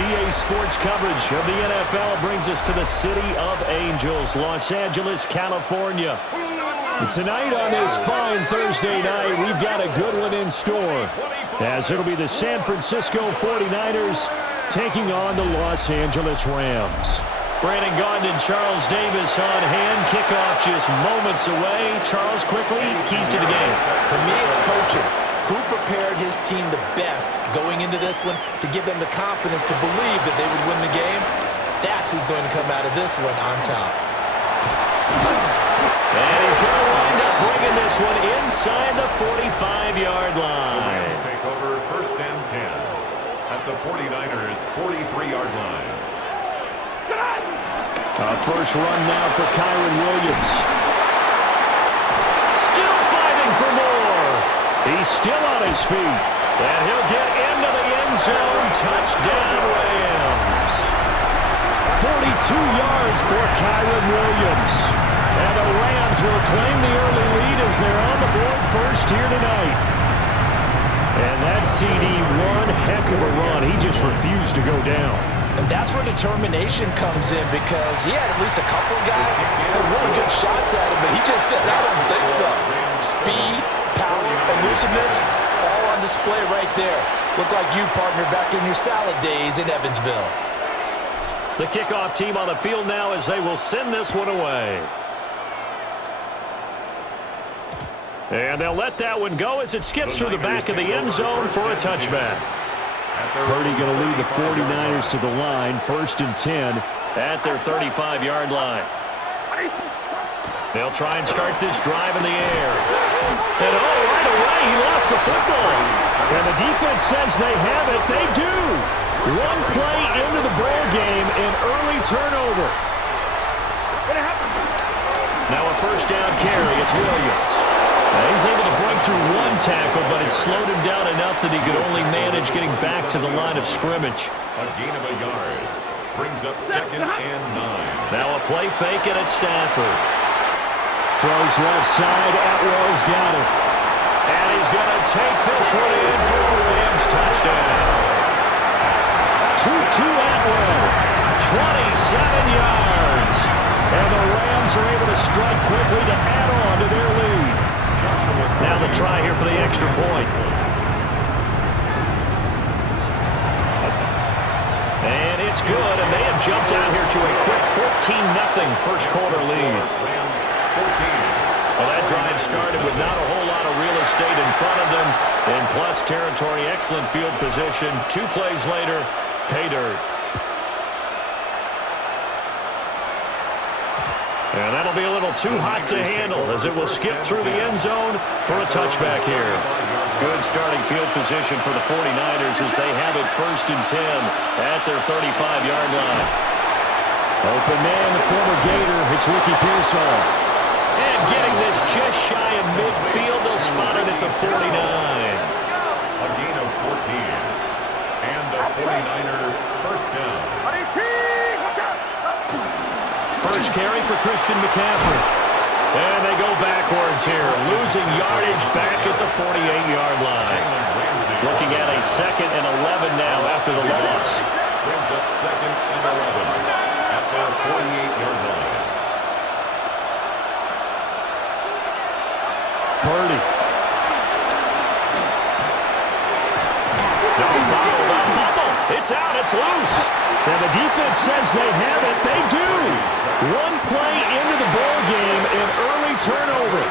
EA Sports coverage of the NFL brings us to the City of Angels, Los Angeles, California. Tonight on this fine Thursday night, we've got a good one in store, as it'll be the San Francisco 49ers taking on the Los Angeles Rams. Brandon Gaudin and Charles Davis on hand. Kickoff just moments away. Charles, quickly, keys to the game. For me, it's coaching. Who prepared his team the best going into this one to give them the confidence to believe that they would win the game? That's who's going to come out of this one on top. And he's going to wind up bringing this one inside the 45-yard line. The Rams take over 1st and 10 at the 49ers' 43-yard line. First run now for Kyren Williams. Still fighting for more. He's still on his feet. And he'll get into the end zone. Touchdown, Rams. 42 yards for Kyren Williams. And the Rams will claim the early lead as they're on the board first here tonight. And that CD, one heck of a run. He just refused to go down. And that's where determination comes in, because he had at least a couple of guys that really good shots at him, but he just said, I don't think so. Speed, power, elusiveness, all on display right there. Look like you, partner, back in your salad days in Evansville. The kickoff team on the field now as they will send this one away. And they'll let that one go as it skips through the back of the end zone for a touchback. Purdy going to lead the 49ers to the line, 1st and 10 at their 35-yard line. They'll try and start this drive in the air. And right away, he lost the football. And the defense says they have it. They do. One play into the ball game, an early turnover. Now a first down carry. It's Williams. He's able to break through one tackle, but it slowed him down enough that he could only manage getting back to the line of scrimmage. A gain of a yard brings up 2nd and 9. Now a play fake, and it's Stafford. Throws left side. Atwell's got it. And he's going to take this one in for a Rams touchdown. 2-2 Atwell. 27 yards. And the Rams are able to strike quickly to add on to their lead. Now the try here for the extra point. And it's good, and they have jumped out here to a quick 14-0 first quarter lead. Well, that drive started with not a whole lot of real estate in front of them. In plus territory, excellent field position. 2 plays later, pay dirt. And that'll be a little too hot to handle as it will skip through the end zone for a touchback here. Good starting field position for the 49ers as they have it 1st and 10 at their 35-yard line. Open man, the former Gator. It's Ricky Pearsall. And getting this just shy of midfield, they'll spot it at the 49. A gain of 14. And the 49er first down. First carry for Christian McCaffrey. And they go backwards here, losing yardage back at the 48-yard line. Looking at a 2nd and 11 now after the loss. Brings up 2nd and 11 at the 48-yard line. Purdy. Fumble. It's out. It's loose. And the defense says they have it. They do. One play into the ball game, an early turnover.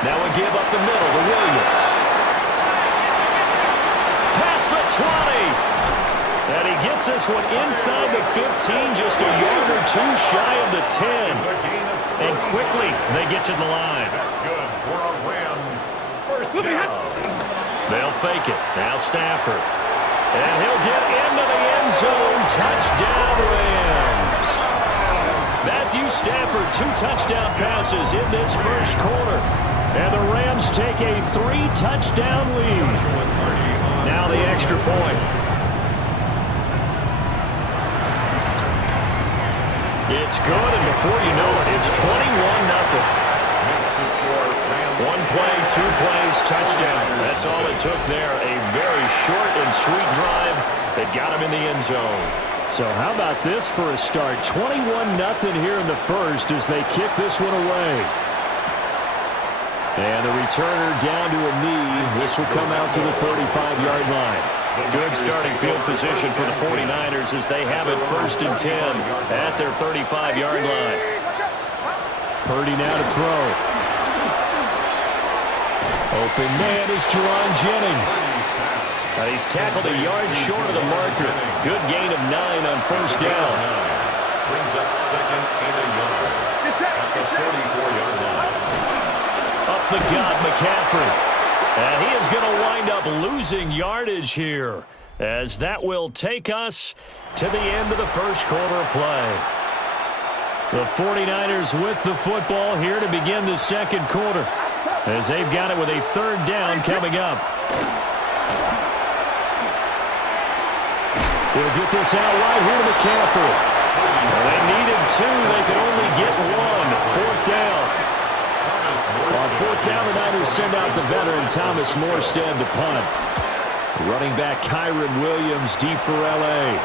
Now a give up the middle to Williams. Past the 20. And he gets this one inside the 15, just a yard or 2 shy of the 10. And quickly they get to the line. That's good for a Rams first down. They'll fake it. Now Stafford. And he'll get into the end zone. Touchdown, Rams. Matthew Stafford, 2 touchdown passes in this first quarter. And the Rams take a 3-touchdown lead. Now the extra point. It's good, and before you know it, it's 21-0. One play, 2 plays, touchdown. That's all it took there. A very short and sweet drive that got him in the end zone. So how about this for a start? 21-0 here in the first as they kick this one away. And the returner down to a knee. This will come out to the 35-yard line. Good starting field position for the 49ers as they have it 1st and 10 at their 35-yard line. Purdy now to throw. Open man is Jerron Jennings. He's tackled a yard short of the marker. Good gain of 9 on 1st down. Brings up 2nd and a yard at the 44-yard line. Up the gut, McCaffrey. And he is going to wind up losing yardage here as that will take us to the end of the first quarter of play. The 49ers with the football here to begin the second quarter as they've got it with a 3rd down coming up. He'll get this out right here to McCaffrey. They needed 2. They could only get 1. 4th down. On 4th down, the Niners send out the veteran Thomas Morstead to punt. Running back Kyron Williams deep for L.A.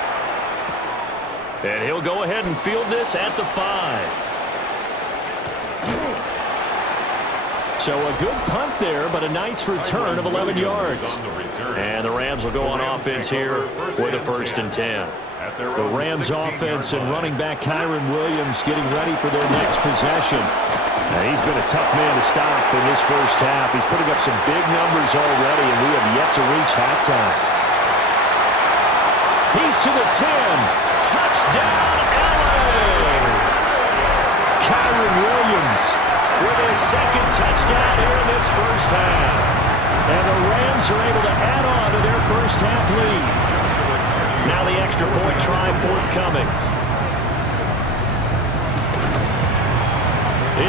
And he'll go ahead and field this at the 5. So a good punt there, but a nice return of 11 yards. And the Rams will go on offense here with a 1st and 10. The Rams offense and running back Kyron Williams getting ready for their next possession. Now, he's been a tough man to stop in this first half. He's putting up some big numbers already, and we have yet to reach halftime. He's to the 10. Touchdown, LA! Kyron Williams with his 2nd touchdown here in this first half. And the Rams are able to add on to their first half lead. Now the extra point try forthcoming.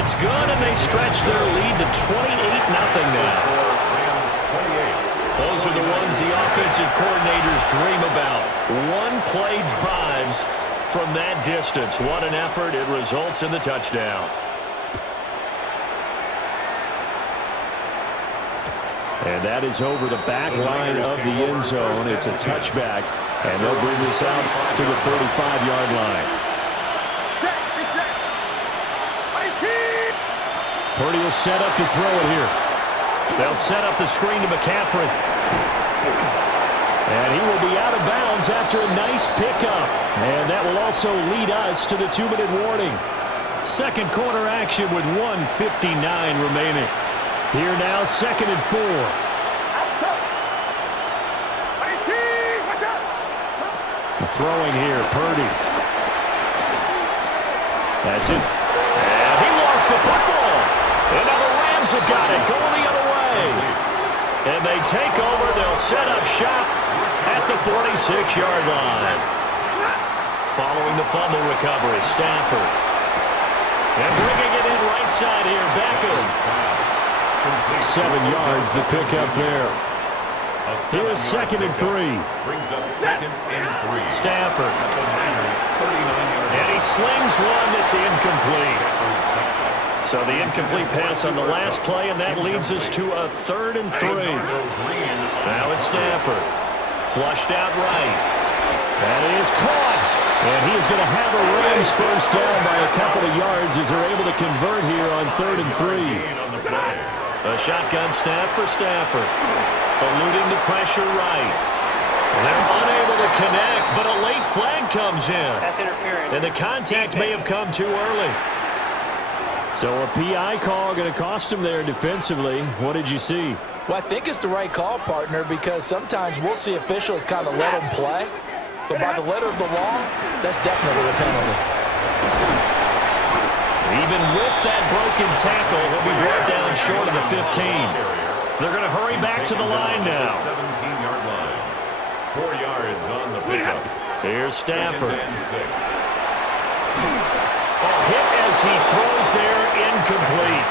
It's good, and they stretch their lead to 28-0 now. Those are the ones the offensive coordinators dream about. One-play drives from that distance. What an effort. It results in the touchdown. And that is over the back line of the end zone. It's a touchback, and they'll bring this out to the 35-yard line. Purdy will set up to throw it here. They'll set up the screen to McCaffrey. And he will be out of bounds after a nice pickup. And that will also lead us to the 2-minute warning. Second quarter action with 1:59 remaining. Here now, 2nd and 4. Throwing here, Purdy. That's it. And he lost the football. And now the Rams have got it, going the other way. And they take over. They'll set up shop at the 46-yard line. Following the fumble recovery, Stafford. And bringing it in right side here, Beckham. 7 yards, the pickup there. Here's 2nd and 3. Brings up 2nd and 3. Stafford. At the Niners' 39-yard line. And he slings one that's incomplete. So the incomplete pass on the last play, and that leads us to a 3rd and 3. Now it's Stafford. Flushed out right. That is caught. And he is going to have a Rams first down by a couple of yards as they're able to convert here on 3rd and 3. A shotgun snap for Stafford. Eluding the pressure right. They're unable to connect, but a late flag comes in. That's interference. And the contact may have come too early. So a PI call going to cost him there defensively. What did you see? Well, I think it's the right call, partner, because sometimes we'll see officials kind of let them play. But by the letter of the law, that's definitely a penalty. Even with that broken tackle, he'll be brought down short of the 15. They're going to hurry back to the line now. 17-yard line. 4 yards on the pickup. Here's Stafford. 2nd and 6. Hit as he throws there, incomplete.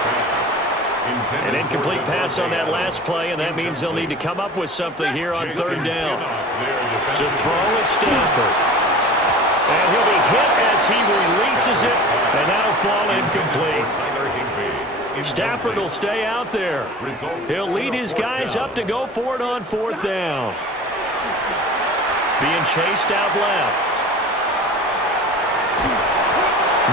An incomplete pass on that last play, and that means they'll need to come up with something here on 3rd down. To throw is Stafford. And he'll be hit as he releases it, and that'll fall incomplete. Stafford will stay out there. He'll lead his guys up to go for it on 4th down. Being chased out left.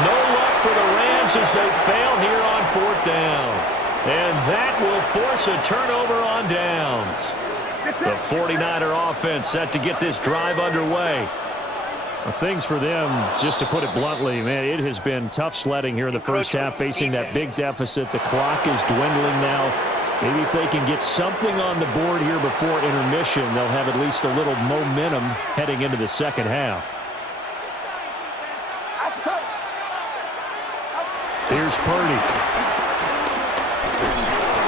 No luck for the Rams as they fail here on 4th down. And that will force a turnover on downs. The 49er offense set to get this drive underway. Well, things for them, just to put it bluntly, man, it has been tough sledding here in the first half, facing that big deficit. The clock is dwindling now. Maybe if they can get something on the board here before intermission, they'll have at least a little momentum heading into the second half. Here's Purdy.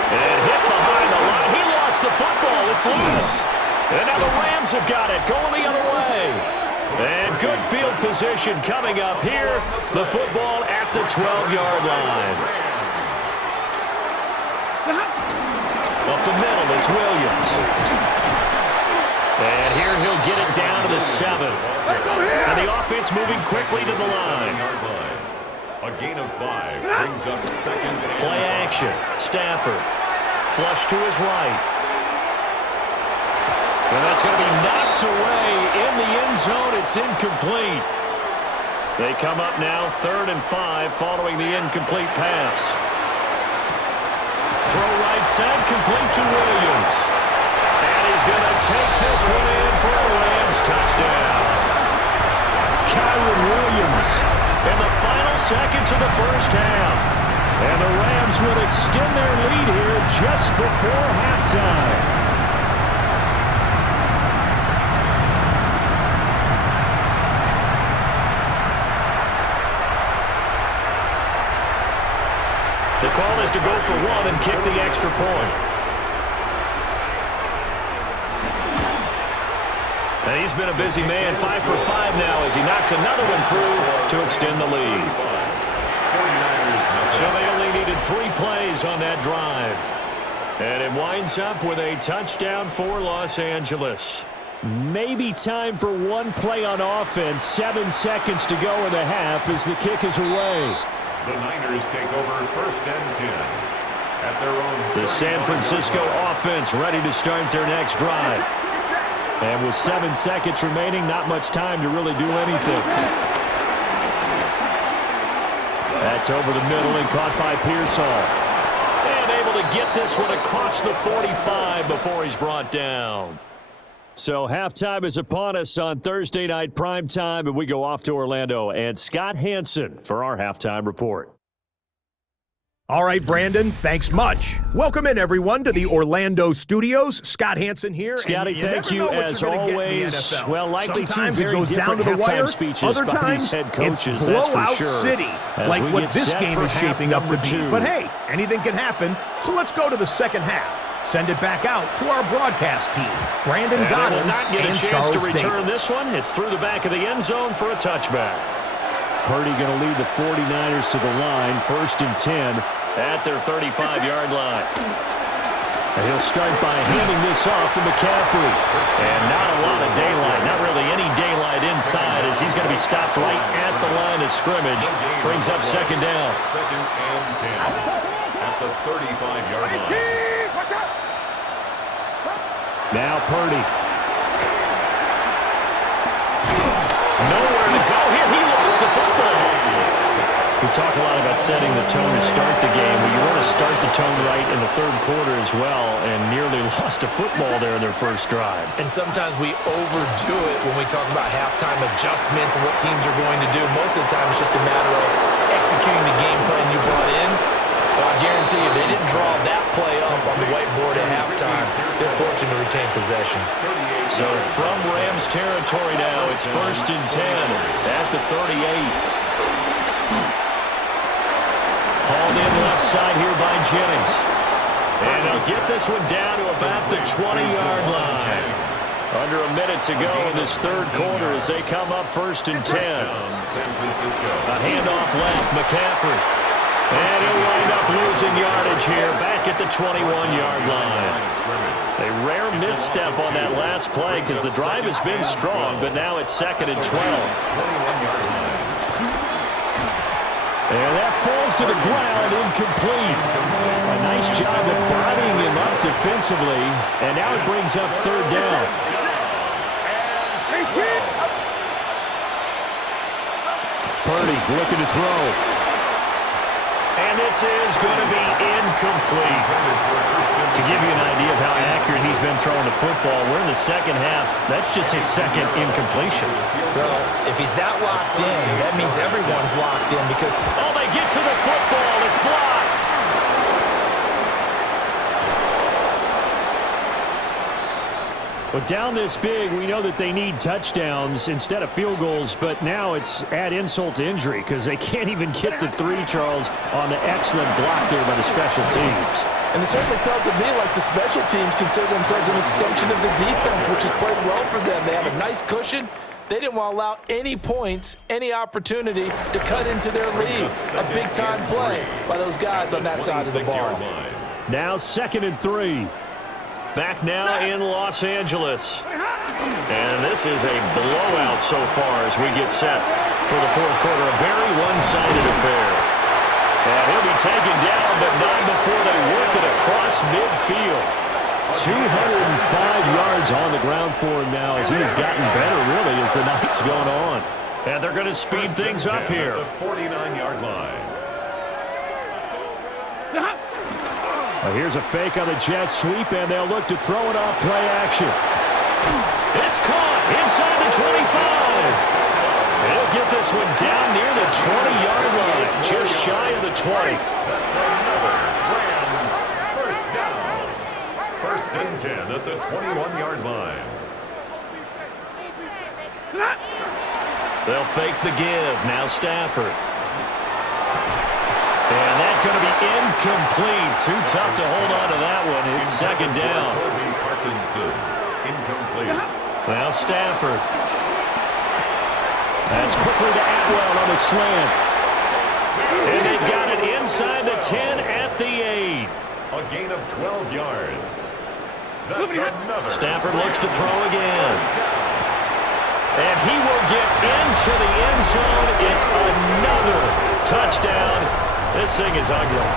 And hit behind the line. He lost the football. It's loose. And now the Rams have got it, going the other way. And good field position coming up here. The football at the 12-yard line. Up the middle, it's Williams. And here he'll get it down to the 7. And the offense moving quickly to the line. A gain of 5 brings up 2nd and Play action. Stafford. Flush to his right. And that's going to be knocked away in the end zone. It's incomplete. They come up now 3rd and 5 following the incomplete pass. Throw right side, complete to Williams. And he's going to take this one in for a Rams touchdown. Kyron Williams in the final seconds of the first half. And the Rams will extend their lead here just before halftime. The call is to go for 1 and kick the extra point. And he's been a busy man, 5 for 5 now as he knocks another one through to extend the lead. So they only needed 3 plays on that drive. And it winds up with a touchdown for Los Angeles. Maybe time for 1 play on offense. 7 seconds to go in the half as the kick is away. The Niners take over 1st and 10 at their own. The San Francisco offense ready to start their next drive. And with 7 seconds remaining, not much time to really do anything. That's over the middle and caught by Pearsall. And able to get this one across the 45 before he's brought down. So halftime is upon us on Thursday night primetime, and we go off to Orlando. And Scott Hansen for our halftime report. All right, Brandon, thanks much. Welcome in, everyone, to the Orlando studios. Scott Hansen here. Scotty, thank you as always. Well, likely sometimes two it very goes down to the wire. speeches Other by times, these head coaches, it's that's blowout for sure. city, As like we what get this set game for is shaping up to be. 2. But hey, anything can happen, so let's go to the second half. Send it back out to our broadcast team, Brandon Godden will not get and a chance Charles to return Davis. this one. It's through the back of the end zone for a touchback. Purdy going to lead the 49ers to the line, 1st and 10. At their 35-yard line. And he'll start by handing this off to McCaffrey. And not a lot of daylight, not really any daylight inside as he's going to be stopped right at the line of scrimmage. Brings up 2nd down. 2nd and 10 at the 35-yard line. Now Purdy. Nowhere to go here. He lost the football. We talk a lot about setting the tone to start the game. Well, you want to start the tone right in the 3rd quarter as well, and nearly lost a football there in their first drive. And sometimes we overdo it when we talk about halftime adjustments and what teams are going to do. Most of the time, it's just a matter of executing the game plan you brought in. But I guarantee you, they didn't draw that play up on the whiteboard at halftime. They're fortunate to retain possession. So from Rams territory now, it's 1st and 10 at the 38. Hauled in left side here by Jennings. And they'll get this one down to about the 20-yard line. Under a minute to go in this 3rd quarter as they come up 1st and 10. A handoff left, McCaffrey. And he'll wind up losing yardage here back at the 21-yard line. A rare misstep on that last play because the drive has been strong, but now it's 2nd and 12. And that falls to the ground, incomplete. A nice job of bodying him up defensively, and now it brings up third down. Purdy looking to throw. And this is going to be incomplete. To give you an idea of how accurate he's been throwing the football, we're in the second half. That's just his second incompletion. Well, if he's that locked in, that means everyone's locked in because... Oh, they get to the football. It's blocked. But down this big, we know that they need touchdowns instead of field goals, but now it's add insult to injury because they can't even get the three, Charles, on the excellent block there by the special teams. And it certainly felt to me like the special teams consider themselves an extension of the defense, which has played well for them. They have a nice cushion. They didn't want to allow any points, any opportunity to cut into their lead. A big-time play by those guys on that side of the ball. Now 2nd and 3. Back now in Los Angeles. And this is a blowout so far as we get set for the fourth quarter. A very one-sided affair. And he'll be taken down, but not before they work it across midfield. 205 yards on the ground for him now as he's gotten better, really, as the night's going on. And they're going to speed things up here. The 49-yard line. Here's a fake on the jet sweep, and they'll look to throw it off play action. It's caught inside the 25. He'll get this one down near the 20-yard line, just shy of the 20. That's another Rams first down. 1st and 10 at the 21-yard line. They'll fake the give. Now Stafford. And that's going to be incomplete. Too tough to hold on to that one. It's 2nd down. Incomplete. Now Stafford. That's quickly to Atwell on the slant. And they've got it inside the 10 at the 8. A gain of 12 yards. That's another. Stafford looks to throw again. And he will get into the end zone. It's another touchdown. This thing is ugly.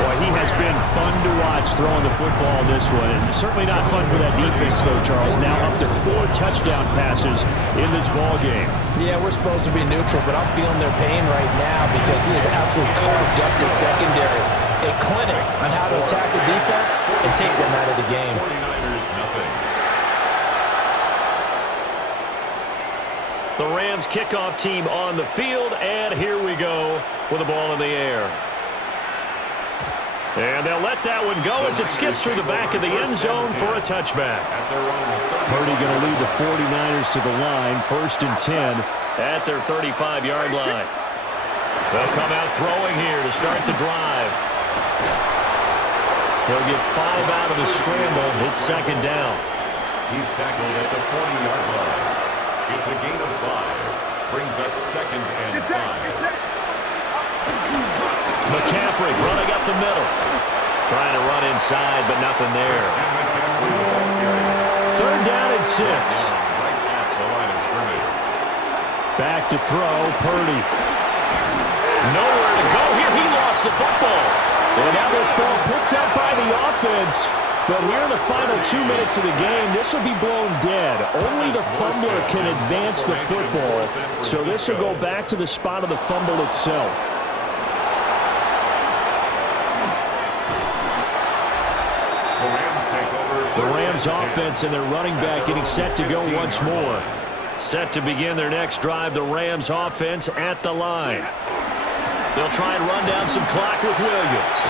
Boy, he has been fun to watch throwing the football this one. And certainly not fun for that defense, though, Charles. Now up to 4 touchdown passes in this ball game. Yeah, we're supposed to be neutral, but I'm feeling their pain right now because he has absolutely carved up the secondary. A clinic on how to attack the defense and take them out of the game. 49ers nothing. The Rams kickoff team on the field, and here we go with the ball in the air. And they'll let that one go as it skips through the back of the end zone for a touchback. Purdy going to lead the 49ers to the line, 1st and 10 at their 35-yard line. They'll come out throwing here to start the drive. He'll get 5 out of the scramble. It's 2nd down. He's tackled at the 40-yard line. It's a gain of 5. Brings up 2nd and 5. McCaffrey running up the middle. Trying to run inside, but nothing there. 3rd down and 6. Right at the line of scrimmage. Back to throw, Purdy. Nowhere to go here. He lost the football. And now this ball picked up by the offense. But here in the final 2 minutes of the game, this will be blown dead. Only the fumbler can advance the football. So this will go back to the spot of the fumble itself. The Rams offense and their running back getting set to go once more. Set to begin their next drive, the Rams offense at the line. They'll try and run down some clock with Williams.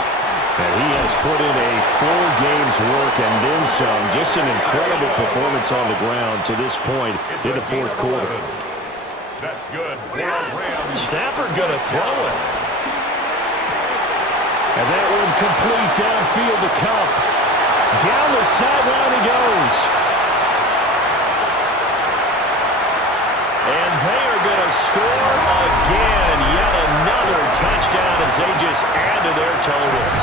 And he has put in a full game's work and then some. Just an incredible performance on the ground to this point in the fourth quarter. That's good. Stafford going to throw it. And that one complete downfield to Cup. Down the sideline he goes. And they are going to score again. Yet another touchdown as they just add to their totals.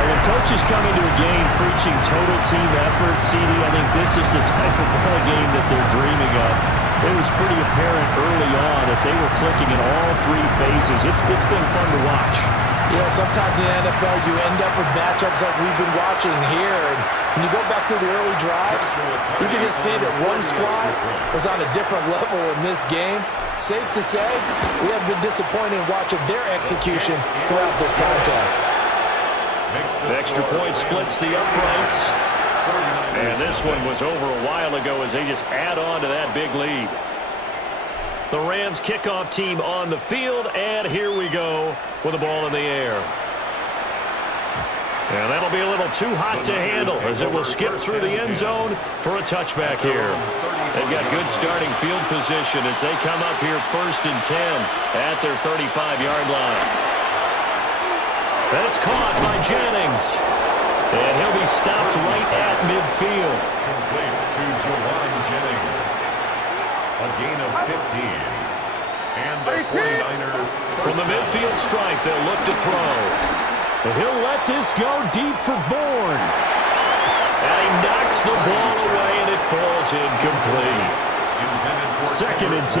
When coaches come into a game preaching total team effort, CD, I think this is the type of ball game that they're dreaming of. It was pretty apparent early on that they were clicking in all three phases. It's been fun to watch. Yeah, sometimes in the NFL you end up with matchups like we've been watching here. And when you go back to the early drives, you can just see that one squad was on a different level in this game. Safe to say, we have been disappointed watching their execution throughout this contest. The extra point splits the uprights. And this one was over a while ago as they just add on to that big lead. The Rams kickoff team on the field, and here we go with the ball in the air. And that'll be a little too hot to handle as it will skip through the end zone for a touchback here. They've got good starting field position as they come up here 1st and 10 at their 35-yard line. That's caught by Jennings. And he'll be stopped right at midfield. Complete to Jawan Jennings. A gain of 15. And the 49er. From the midfield stripe, they'll look to throw. And he'll let this go deep for Bourne. And he knocks the ball away, and it falls incomplete. 2nd and 10.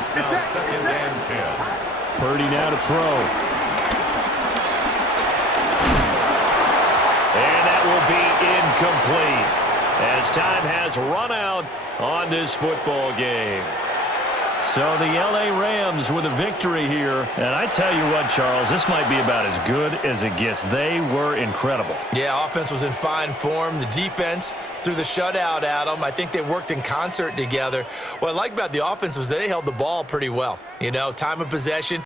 It's now 2nd and 10. Purdy now to throw. And that will be incomplete as time has run out on this football game. So the LA Rams with a victory here. And I tell you what, Charles, this might be about as good as it gets. They were incredible. Yeah, offense was in fine form. The defense threw the shutout at them. I think they worked in concert together. What I like about the offense was they held the ball pretty well. You know, time of possession,